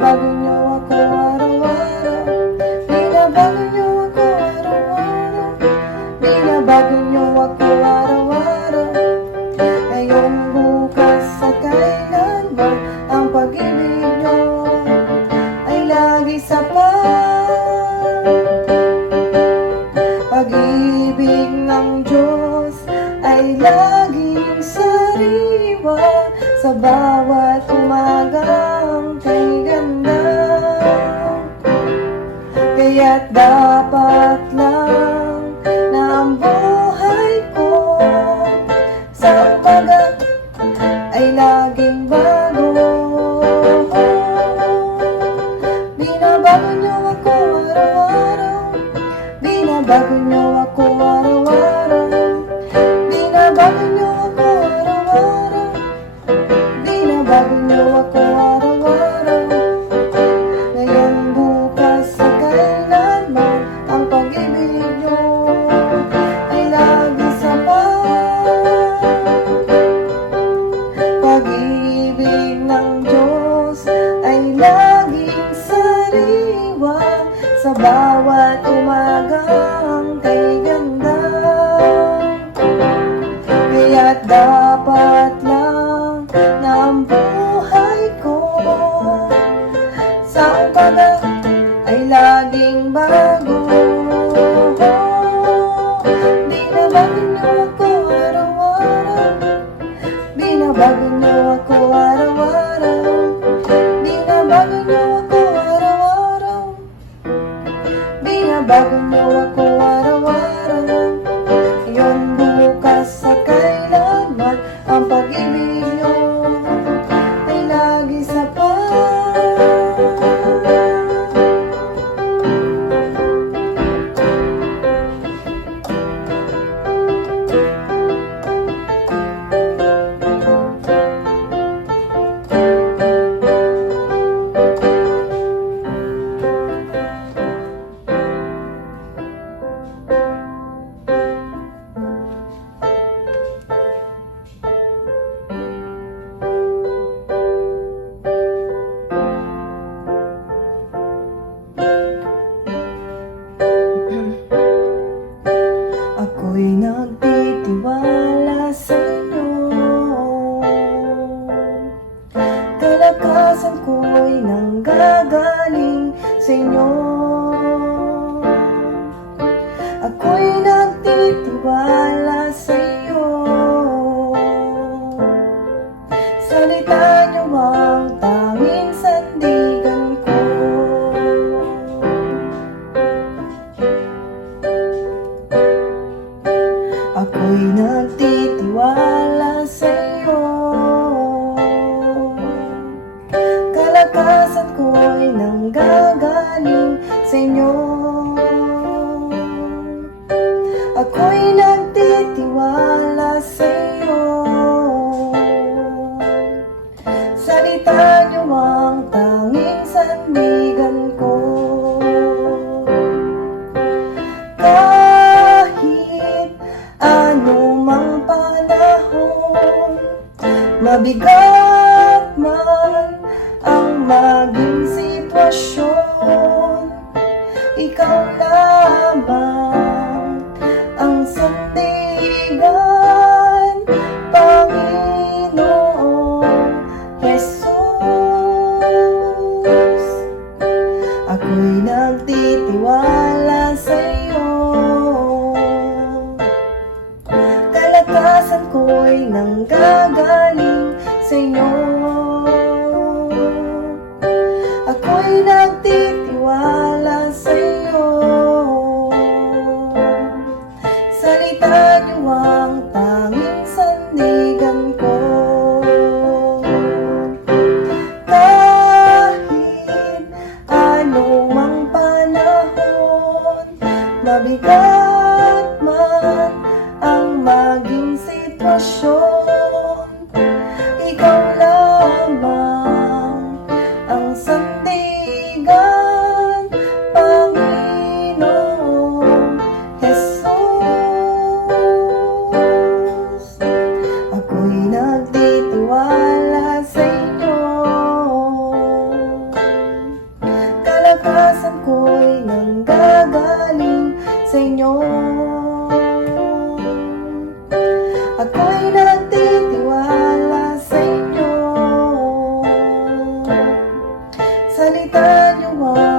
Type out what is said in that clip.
Binabago niyo ako araw-araw, binabago niyo ako araw-araw, binabago niyo ako araw-araw. Ngayon, bukas at kailanman, ang pag-ibig niyo ay lagi sapat. Pag-ibig ng Diyos ay laging sariwa sa bawat umagang kay ganda. Kaya't dapat lang na ang buhay ko sa umaga ay laging bago. Binabago niyo ako araw-araw, binabago niyo ako araw-araw, binabago niyo ako araw-araw, binabago niyo ako araw-araw. Ngayon, bukas at kailanman, ang pag-ibig niyo ay lagi sapat. Pag-ibig ng Diyos ay laging sariwa sa bawat umagang kay ganda. Kaya't dapat lang na ang buhay ko sa umaga ay laging bago. Binabago niyo ako araw-araw, binabago niyo ako araw-araw, binabago niyo ako araw-araw, binabago niyo ako araw-araw. Ngayon, bukas at kailanman, ang pag-ibig niyo ay lagi sapat. Ako'y nagtitiwala sa inyo, kalakasan ko'y nanggagaling sa inyo. Ako'y nagtitiwala sa iyo, salita niyo ang tanging sandigan ko. Ako'y nagtitiwala sa iyo, kalakasan ko'y nanggagaling sa inyo. Ako'y nagtitiwala sa iyo, salita niyo ang tanging sandigan ko. Anumang panahon, mabigat man ang maging sitwasyon, ikaw lamang ang sandigan, Panginoong Jesus. Ako'y nagtitiwala sa iyo, kalakasan ko'y nanggagaling sa inyo. Ako'y nagtitiwala sa iyo, salita niyo ang tanging sandigan ko. Kahit anumang panahon, mabigat man ang maging sitwasyon, ikaw lamang ang sandigan, ay taliwanag.